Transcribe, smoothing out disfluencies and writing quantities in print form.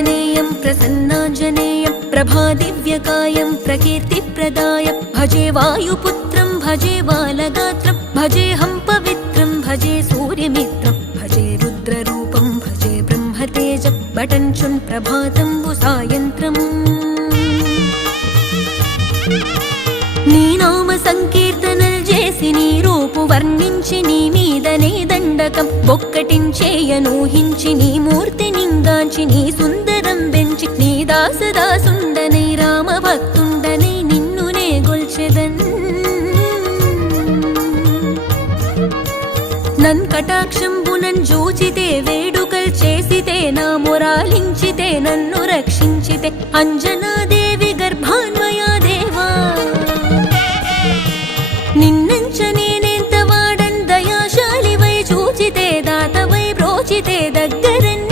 प्रसन्नाञ्जनेयं प्रसन्नाञ्जनेयं प्रभादिव्यकायं प्रकीर्तिप्रदायं भजे वायुपुत्रं भजे बालगात्रं भजेऽहं पवित्रं भजे सूर्यमित्रं भजे रुद्ररूपं भजे ब्रह्मतेजं बटञ्चुं प्रभातं सायन्त्रम् నీ నామ సంకీర్తనలు చేసి నీ రూపు వర్ణించి నీ మీదనే దండకం ఒక్కటించేయనూహించి నీ మూర్తి నింగాంచి నీ సుందరం పెంచి నీ దాసదాసుండనై రామ భక్తుండనై నిన్నునే గొల్చెదన్ నన్ కటాక్షంబునన్ జూచితే వేడుకల్ చేసితే నా మొరాలించితే నన్ను రక్షించితే అంజనాదే